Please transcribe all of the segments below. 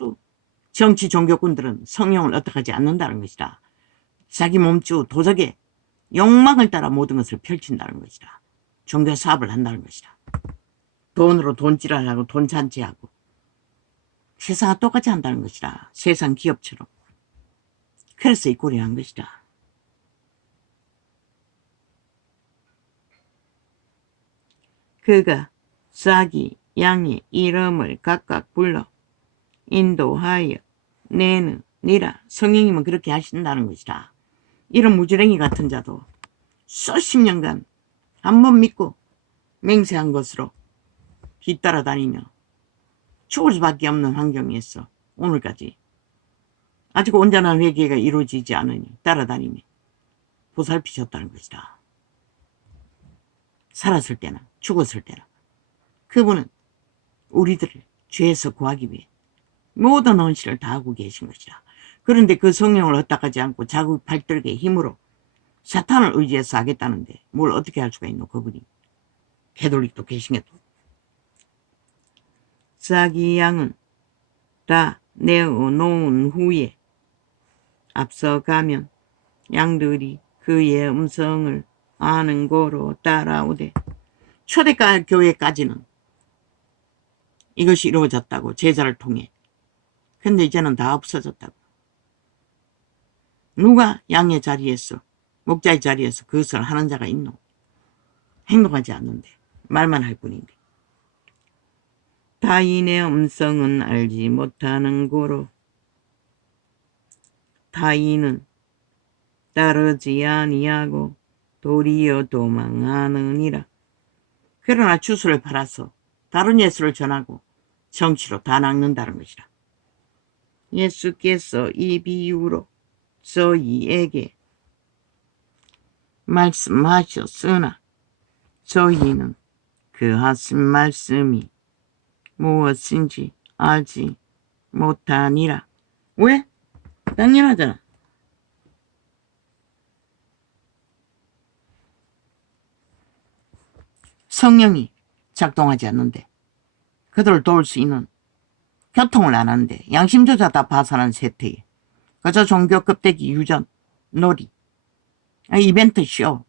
다수 정치 종교꾼들은 성령을 얻어가지 않는다는 것이다. 자기 몸주 도적의 욕망을 따라 모든 것을 펼친다는 것이다. 종교 사업을 한다는 것이다. 돈으로 돈질하고 돈잔치하고 세상과 똑같이 한다는 것이다. 세상 기업처럼. 그래서 이 꼴이 난 것이다. 그가 자기 양의 이름을 각각 불러 인도하여 내느니라. 성령님은 그렇게 하신다는 것이다. 이런 무지랭이 같은 자도 수십 년간 한 번 믿고 맹세한 것으로 뒤따라다니며 죽을 수밖에 없는 환경에서 오늘까지 아직 온전한 회개가 이루어지지 않으니 따라다니며 보살피셨다는 것이다. 살았을 때나 죽었을 때나 그분은 우리들을 죄에서 구하기 위해 모든 헌신을 다하고 계신 것이다. 그런데 그 성령을 헛딱하지 않고 자기 발들의 힘으로 사탄을 의지해서 하겠다는데 뭘 어떻게 할 수가 있노 그분이. 개돌릭도 계신 게도. 자기 양은 다 내어놓은 후에 앞서가면 양들이 그의 음성을 아는 고로 따라오되. 초대교회까지는 이것이 이루어졌다고 제자를 통해. 근데 이제는 다 없어졌다고. 누가 양의 자리에서 목자의 자리에서 그것을 하는 자가 있노. 행동하지 않는데 말만 할 뿐인데. 타인의 음성은 알지 못하는 고로 타인은 따르지 아니하고 도리어 도망하느니라. 그러나 주술을 팔아서 다른 예수를 전하고 정치로 다 낚는다는 것이라. 예수께서 이 비유로 저희에게 말씀하셨으나 저희는 그 하신 말씀이 무엇인지 알지 못하니라. 왜? 당연하잖아. 성령이 작동하지 않는데 그들을 도울 수 있는 교통을 안 하는데 양심조차 다 파산한 세태에 그저 종교 껍데기 유전, 놀이, 이벤트 쇼,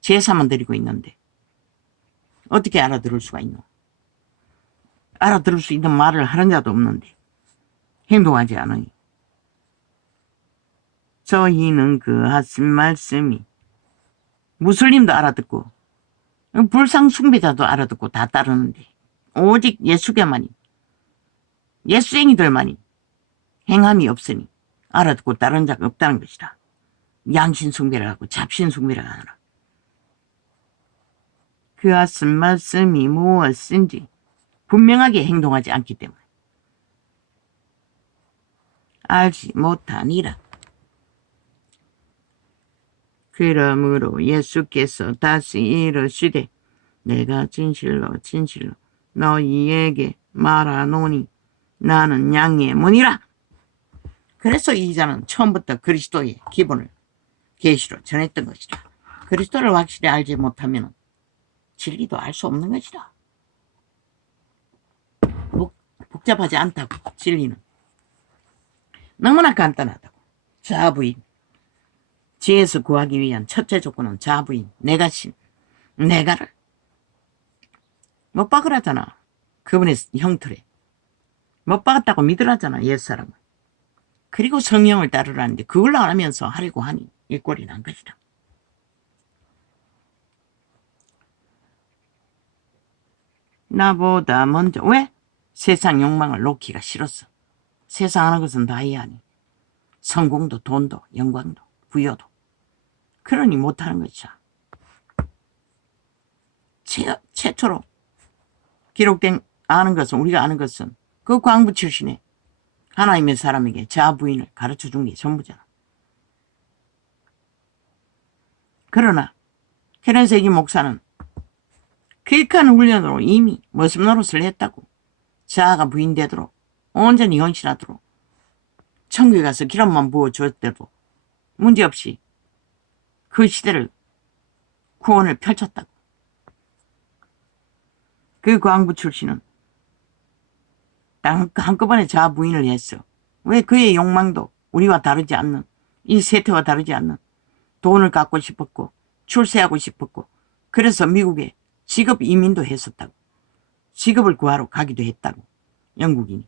제사만 드리고 있는데 어떻게 알아들을 수가 있노? 알아들을 수 있는 말을 하는 자도 없는데 행동하지 않으니. 저희는 그 하신 말씀이 무슬림도 알아듣고 불상 숭배자도 알아듣고 다 따르는데 오직 예수께만이 예수쟁이들만이 행함이 없으니 알아듣고 따르는 자가 없다는 것이다. 양신 숭배를 하고 잡신 숭배를 하느라. 그 하신 말씀이 무엇인지 분명하게 행동하지 않기 때문에 알지 못하니라. 그러므로 예수께서 다시 이르시되 내가 진실로 진실로 너희에게 말하노니 나는 양의 문이라. 그래서 이자는 처음부터 그리스도의 기본을 계시로 전했던 것이다. 그리스도를 확실히 알지 못하면 진리도 알 수 없는 것이다. 복잡하지 않다고. 진리는 너무나 간단하다고. 자부인, 지혜에서 구하기 위한 첫째 조건은 자부인, 내가 신, 내가를 못 박으라잖아. 그분의 형틀에 못 박았다고 믿으라잖아. 옛사람은. 그리고 성령을 따르라는데 그걸 안 하면서 하려고 하니 이 꼴이 난 것이다. 나보다 먼저. 왜? 세상 욕망을 놓기가 싫었어. 세상 하는 것은 다 해야 하니. 성공도 돈도 영광도 부여도. 그러니 못하는 것이야. 최초로 기록된 아는 것은, 우리가 아는 것은 그 광부 출신의 하나님의 사람에게 자부인을 가르쳐준 게 전부잖아. 그러나 케렌세기 목사는 쾌익한 훈련으로 이미 모습 노릇을 했다고. 자아가 부인되도록 온전히 헌신하도록 천국에 가서 기름만 부어주었대도 문제없이 그 시대를 구원을 펼쳤다고. 그 광부 출신은 한꺼번에 자아 부인을 했어. 왜? 그의 욕망도 우리와 다르지 않는, 이 세태와 다르지 않는 돈을 갖고 싶었고 출세하고 싶었고, 그래서 미국에 직업 이민도 했었다고. 직업을 구하러 가기도 했다고, 영국인이.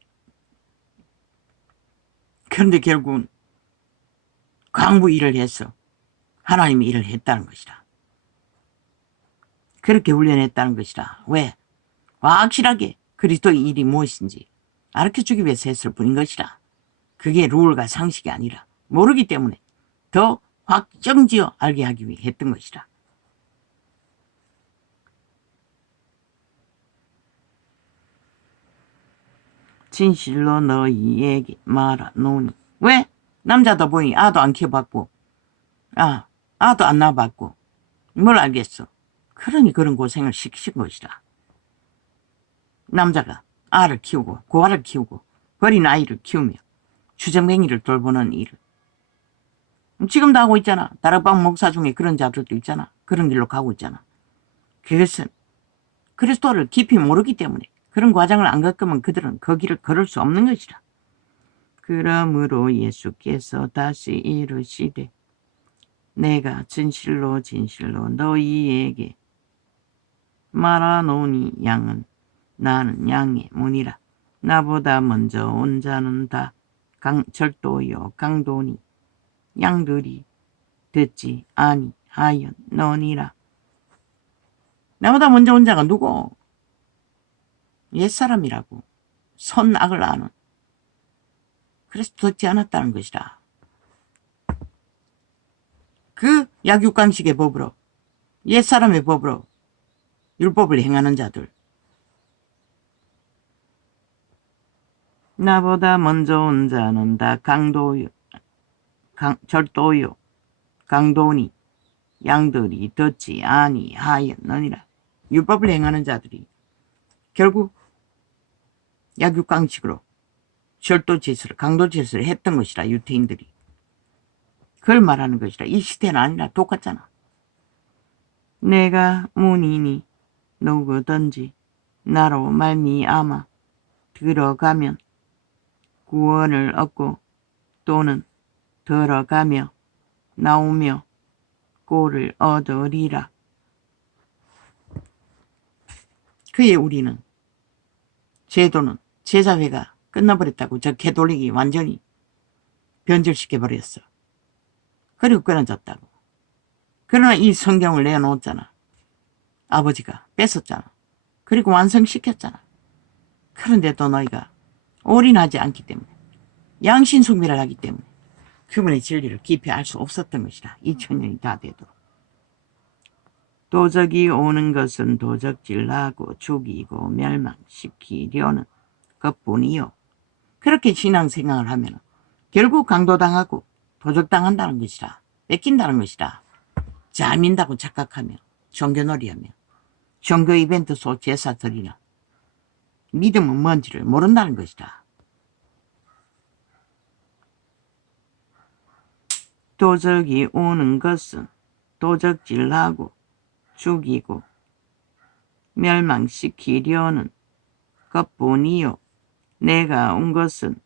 그런데 결국은 광부 일을 해서 하나님의 일을 했다는 것이다. 그렇게 훈련했다는 것이다. 왜? 확실하게 그리스도의 일이 무엇인지 가르쳐주기 위해서 했을 뿐인 것이다. 그게 룰과 상식이 아니라 모르기 때문에 더 확정지어 알게 하기 위해 했던 것이다. 진실로 너희에게 말하노니. 왜? 남자도 보니 아도 안 키워봤고, 아도 안 낳아봤고 뭘 알겠어. 그러니 그런 고생을 시키신 것이다. 남자가 아를 키우고 고아를 키우고 버린 아이를 키우며 주정뱅이를 돌보는 일을 지금도 하고 있잖아. 다락방 목사 중에 그런 자들도 있잖아. 그런 길로 가고 있잖아. 그것은 그리스도를 깊이 모르기 때문에, 그런 과정을 안 겪으면 그들은 그 길을 걸을 수 없는 것이라. 그러므로 예수께서 다시 이르시되 내가 진실로 진실로 너희에게 말하노니 양은 나는 양의 문이라. 나보다 먼저 온 자는 다 절도요 강도니 양들이 듣지 아니하였느니라. 나보다 먼저 온 자가 누구? 옛사람이라고. 선악을 아는. 그래서 듣지 않았다는 것이다. 그 약육강식의 법으로, 옛사람의 법으로 율법을 행하는 자들. 나보다 먼저 온 자는 다 절도요 강도니 양들이 듣지 아니하였느니라. 율법을 행하는 자들이 결국 약육강식으로 절도짓을, 강도짓을 했던 것이라. 유태인들이 그걸 말하는 것이라. 이 시대는 아니라 똑같잖아. 내가 문이니 누구든지 나로 말미암아 들어가면 구원을 얻고 또는 들어가며 나오며 꼴을 얻으리라. 그에 우리는 제도는 제자회가 끝나버렸다고. 저 개돌리기 완전히 변질시켜버렸어. 그리고 끊어졌다고. 그러나 이 성경을 내놓았잖아. 아버지가 뺏었잖아. 그리고 완성시켰잖아. 그런데도 너희가 올인하지 않기 때문에, 양신숭배를 하기 때문에 그분의 진리를 깊이 알 수 없었던 것이다. 2000년이 다 되도록. 도적이 오는 것은 도적질하고 죽이고 멸망시키려는 것뿐이요. 그렇게 신앙생활을 하면 결국 강도당하고 도적당한다는 것이다. 뺏긴다는 것이다. 잘 민다고 착각하며 종교놀이하며 종교 이벤트 속 제사 드리나 믿음은 뭔지를 모른다는 것이다. 도적이 오는 것은 도적질하고 죽이고 멸망시키려는 것뿐이요. 내가 온 것은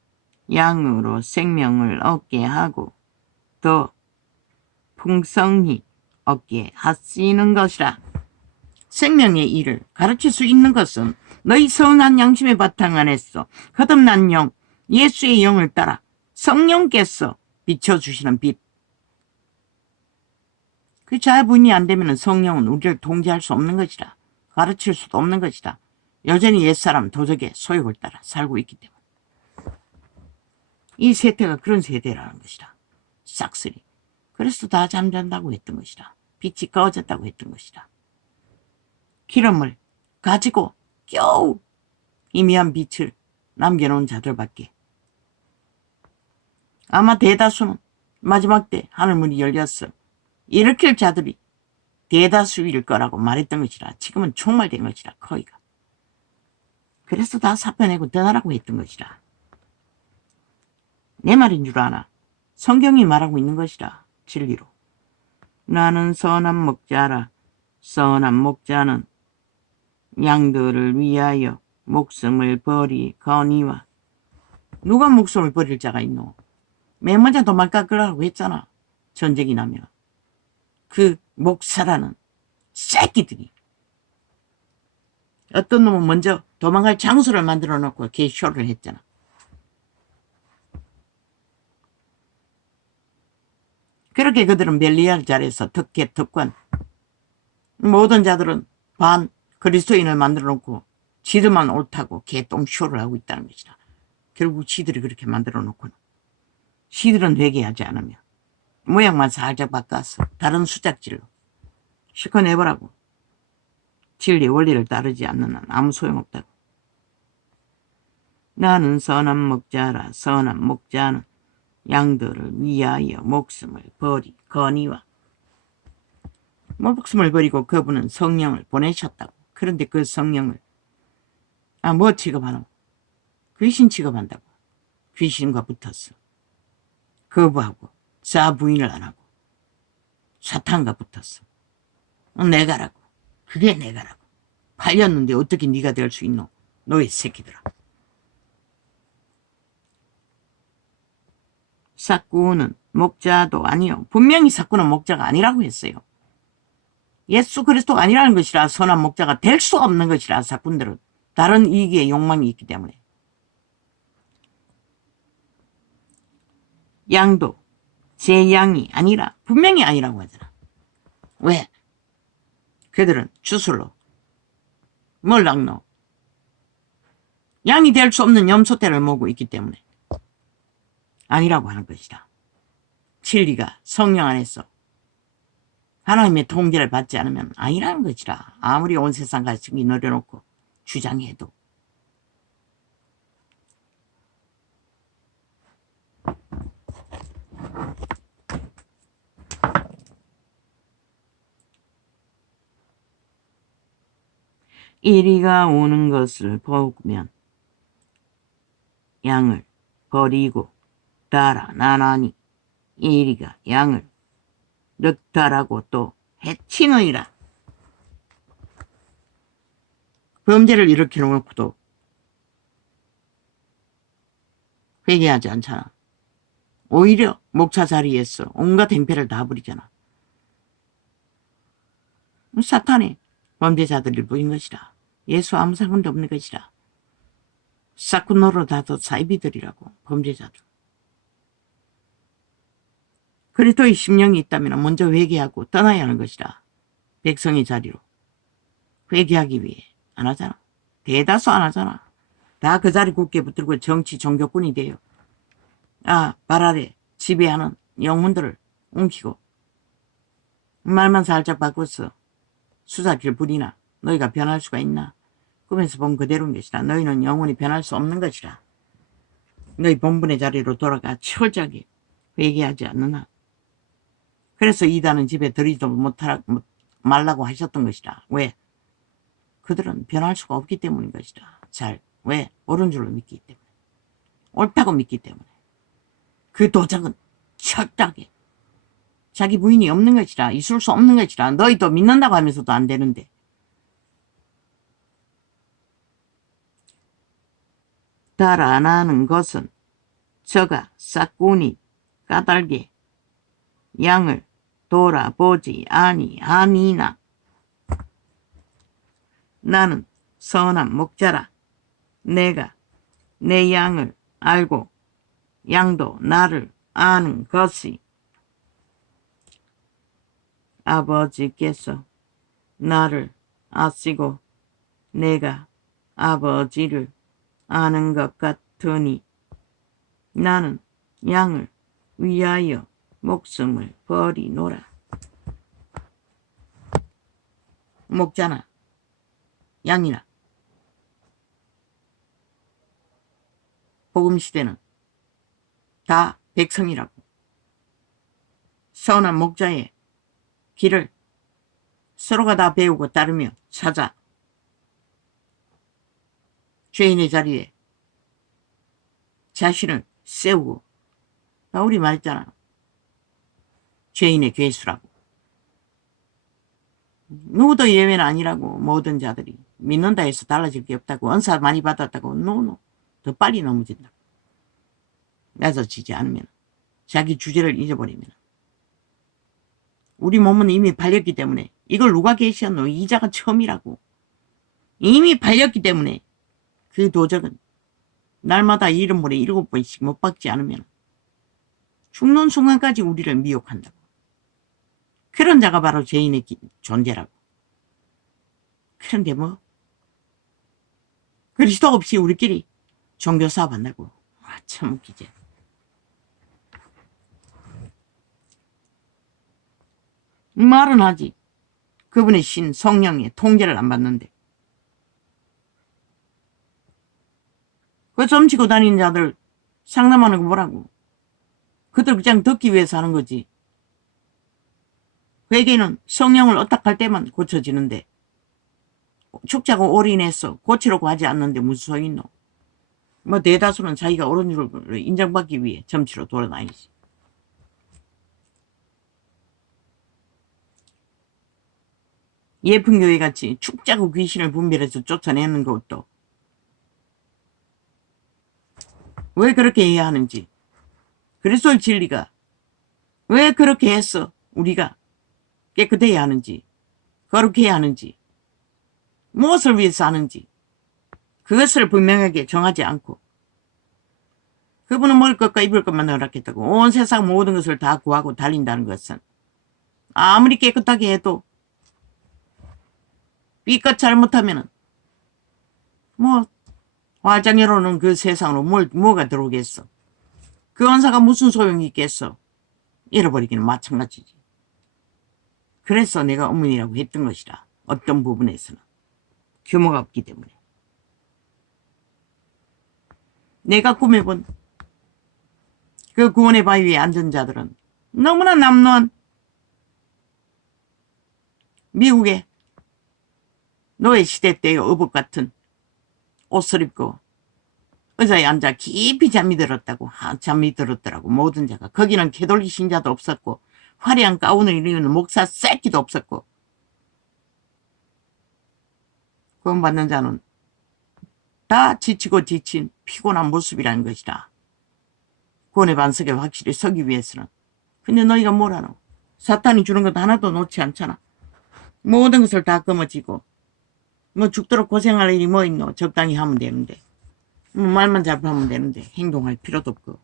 양으로 생명을 얻게 하고 더 풍성히 얻게 하시는 것이라. 생명의 일을 가르칠 수 있는 것은 너희 선한 양심의 바탕 안에서 거듭난 영, 예수의 영을 따라 성령께서 비춰주시는 빛. 그 자아분이 안 되면 성령은 우리를 통제할 수 없는 것이다. 가르칠 수도 없는 것이다. 여전히 옛사람 도적의 소욕을 따라 살고 있기 때문에. 이 세대가 그런 세대라는 것이다. 싹쓸이. 그래서 다 잠잔다고 했던 것이다. 빛이 꺼졌다고 했던 것이다. 기름을 가지고 겨우 희미한 빛을 남겨놓은 자들밖에. 아마 대다수는 마지막 때 하늘문이 열렸어 일으킬 자들이 대다수일 거라고 말했던 것이라. 지금은 총말된 것이라. 거의가. 그래서 다 사표내고 떠나라고 했던 것이라. 내 말인 줄 아나? 성경이 말하고 있는 것이라. 진리로. 나는 선한 목자라. 선한 목자는 양들을 위하여 목숨을 버리거니와. 누가 목숨을 버릴 자가 있노? 맨 먼저 도망 깎으라고 했잖아. 전쟁이 나면. 그 목사라는 새끼들이. 어떤 놈은 먼저 도망갈 장소를 만들어 놓고 개쇼를 했잖아. 그렇게 그들은 벨리알 자리에서 특혜, 특권, 모든 자들은 반 그리스도인을 만들어 놓고 지들만 옳다고 개똥쇼를 하고 있다는 것이다. 결국 지들이 그렇게 만들어 놓고는 지들은 회개하지 않으면 모양만 살짝 바꿔서 다른 수작질로 실컷 내보라고. 진리 원리를 따르지 않는 한 아무 소용없다고. 나는 선한 목자라. 선한 목자는 양들을 위하여 목숨을 버리거니와. 목숨을 버리고 그분은 성령을 보내셨다고. 그런데 그 성령을 뭐 취급하노? 귀신 취급한다고. 귀신과 붙었어. 거부하고 자부인을 안 하고 사탄과 붙었어. 내가라고. 그게 내가라고. 팔렸는데 어떻게 네가 될 수 있노? 너의 새끼들아. 사꾸는 목자도 아니요. 분명히 사꾸는 목자가 아니라고 했어요. 예수 그리스도가 아니라는 것이라. 선한 목자가 될 수 없는 것이라. 사꾼들은 다른 이익의 욕망이 있기 때문에. 양도 제 양이 아니라. 분명히 아니라고 하잖아. 왜? 그들은 주술로 뭘 낚노? 양이 될 수 없는 염소떼를 모으고 있기 때문에 아니라고 하는 것이다. 진리가 성령 안에서 하나님의 통제를 받지 않으면 아니라는 것이라. 아무리 온 세상 가슴이 내려놓고 주장해도. 이리가 오는 것을 보면 양을 버리고 따라 나나니 이리가 양을 늑탈하고 또 해치느니라. 범죄를 일으켜 놓고도 회개하지 않잖아. 오히려 목차 자리에서 온갖 행패를 다 부리잖아. 사탄의 범죄자들을 보인 것이라. 예수 아무 상관도 없는 것이라. 사꾼 노릇하던 사이비들이라고. 범죄자들. 그리스도의 심령이 있다면 먼저 회개하고 떠나야 하는 것이라. 백성의 자리로. 회개하기 위해 안 하잖아. 대다수 안 하잖아. 다 그 자리 굳게 붙들고 정치 종교꾼이 돼요. 발 아래 지배하는 영혼들을 옮기고 말만 살짝 바꿔서 수사길 부리나. 너희가 변할 수가 있나? 꿈에서 본 그대로인 것이라. 너희는 영원히 변할 수 없는 것이라. 너희 본분의 자리로 돌아가 철저하게 회개하지 않는 한. 그래서 이단은 집에 들이도 말라고 하셨던 것이라. 왜? 그들은 변할 수가 없기 때문인 것이라. 왜? 옳은 줄로 믿기 때문에. 옳다고 믿기 때문에. 그 도적은 철저하게 자기 부인이 없는 것이라. 있을 수 없는 것이라. 너희도 믿는다고 하면서도 안 되는데. 달아나는 것은 저가 사꾼이 까닭에 양을 돌아보지 아니하니나. 나는 선한 목자라. 내가 내 양을 알고 양도 나를 아는 것이. 아버지께서 나를 아시고 내가 아버지를 아는 것 같으니 나는 양을 위하여 목숨을 버리노라. 목자나 양이나 복음시대는 다 백성이라고. 선한 목자의 길을 서로가 다 배우고 따르며 찾아 죄인의 자리에 자신을 세우고. 바울이 말했잖아. 죄인의 괴수라고. 누구도 예외는 아니라고. 모든 자들이. 믿는다 해서 달라질 게 없다고. 은사 많이 받았다고. 노노. 더 빨리 넘어진다. 낮아지지 않으면. 자기 주제를 잊어버리면. 우리 몸은 이미 발렸기 때문에. 이걸 누가 계시었노? 이자가 처음이라고. 이미 발렸기 때문에 그 도적은 날마다 이름 모레 7번씩 못 박지 않으면 죽는 순간까지 우리를 미혹한다고. 그런 자가 바로 죄인의 존재라고. 그런데 뭐 그리스도 없이 우리끼리 종교 사업 한다고. 참 웃기지. 말은 하지. 그분의 신 성령의 통제를 안 받는데. 그 점치고 다니는 자들 상담하는 거 뭐라고. 그들 그냥 듣기 위해서 하는 거지. 회개는 성령을 어떡할 때만 고쳐지는데 축자가 올인해서 고치려고 하지 않는데 무슨 소용 있노. 뭐 대다수는 자기가 옳은 줄을 인정받기 위해 점치러 돌아다니지. 예쁜 교회같이 축자고 귀신을 분별해서 쫓아내는 것도 왜 그렇게 해야 하는지, 그리스도의 진리가 왜 그렇게 해서 우리가 깨끗해야 하는지, 거룩해야 하는지, 무엇을 위해서 하는지 그것을 분명하게 정하지 않고 그분은 먹을 것과 입을 것만 허락했다고. 온 세상 모든 것을 다 구하고 달린다는 것은 아무리 깨끗하게 해도 삐끗 잘못하면은 뭐 화장해로는 그 세상으로 뭐가 들어오겠어. 그 은사가 무슨 소용이 있겠어. 잃어버리기는 마찬가지지. 그래서 내가 어머니라고 했던 것이라. 어떤 부분에서는 규모가 없기 때문에. 내가 꿈에 본 그 구원의 바위 위에 앉은 자들은 너무나 남루한 미국의 노예 시대 때의 어복 같은 옷을 입고 의자에 앉아 깊이 잠이 들었다고. 잠이 들었더라고. 모든 자가. 거기는 캐톨릭 신자도 없었고 화려한 가운을 입는 목사 새끼도 없었고 구원받는 자는 다 지치고 지친 피곤한 모습이라는 것이다. 구원의 반석에 확실히 서기 위해서는. 근데 너희가 뭐라노? 사탄이 주는 것 하나도 놓지 않잖아. 모든 것을 다 거머쥐고 뭐 죽도록 고생할 일이 뭐 있노. 적당히 하면 되는데. 말만 잘 하면 되는데 행동할 필요도 없고.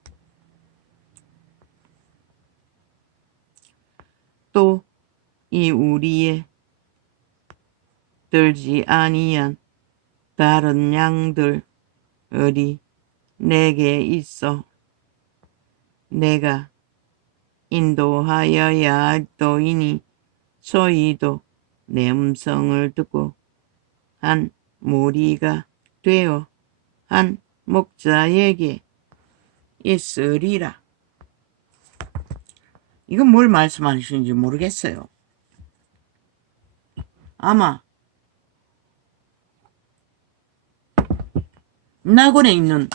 또 이 우리의 들지 아니한 다른 양들이 내게 있어 내가 인도하여야 할 터이니 저희도 내 음성을 듣고 한 무리가 되어 한 목자에게 있으리라. 이건 뭘 말씀하시는지 모르겠어요. 아마 낙원에 있는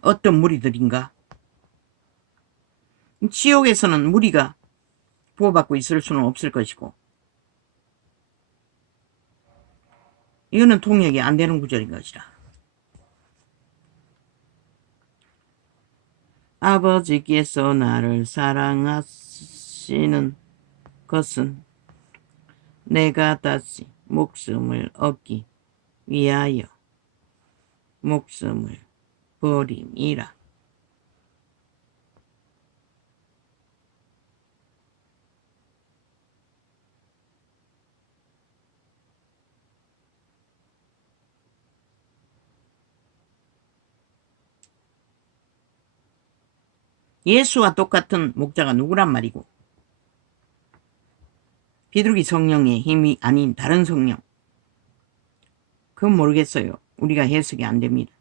어떤 무리들인가. 지옥에서는 무리가 보호받고 있을 수는 없을 것이고 이거는 통역이 안 되는 구절인 것이라. 아버지께서 나를 사랑하시는 것은 내가 다시 목숨을 얻기 위하여 목숨을 버림이라. 예수와 똑같은 목자가 누구란 말이고 비둘기 성령의 힘이 아닌 다른 성령. 그건 모르겠어요. 우리가 해석이 안 됩니다.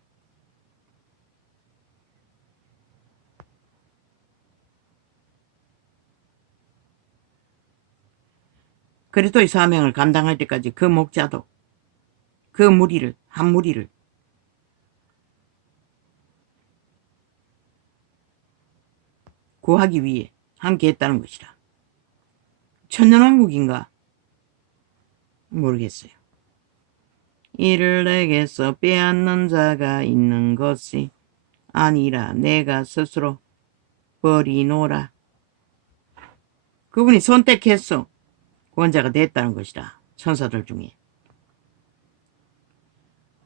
그리스도의 사명을 감당할 때까지 그 목자도 그 무리를 한 무리를 구하기 위해 함께 했다는 것이라. 천년왕국인가? 모르겠어요. 이를 내게서 빼앗는 자가 있는 것이 아니라 내가 스스로 버리노라. 그분이 선택했어. 구원자가 됐다는 것이다. 천사들 중에.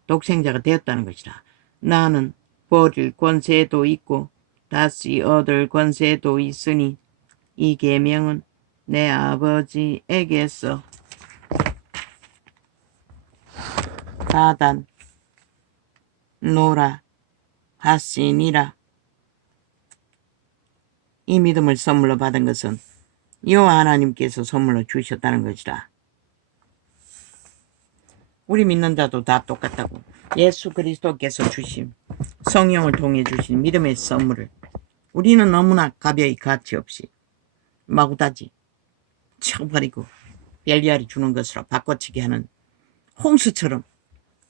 독생자가 되었다는 것이다. 나는 버릴 권세도 있고 다시 얻을 권세도 있으니 이 계명은 내 아버지에게서 받았노라 하시니라. 이 믿음을 선물로 받은 것은 여호와 하나님께서 선물로 주셨다는 것이라. 우리 믿는 자도 다 똑같다고. 예수 그리스도께서 주신 성령을 통해 주신 믿음의 선물을 우리는 너무나 가벼이 가치없이 마구다지 쳐버리고 별리알이 주는 것으로 바꿔치기 하는 홍수처럼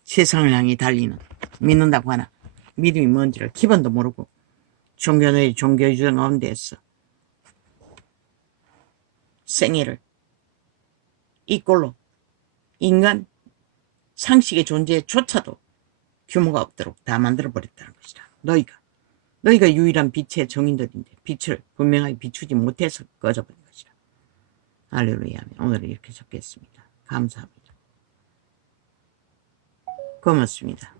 세상을 향해 달리는, 믿는다고 하나 믿음이 뭔지를 기본도 모르고 종교의 종교주의 가운데서 생애를 이 꼴로 인간 상식의 존재조차도 규모가 없도록 다 만들어버렸다는 것이다. 너희가 유일한 빛의 정인들인데 빛을 분명하게 비추지 못해서 꺼져버린 것이다. 할렐루야. 오늘은 이렇게 적겠습니다. 감사합니다. 고맙습니다.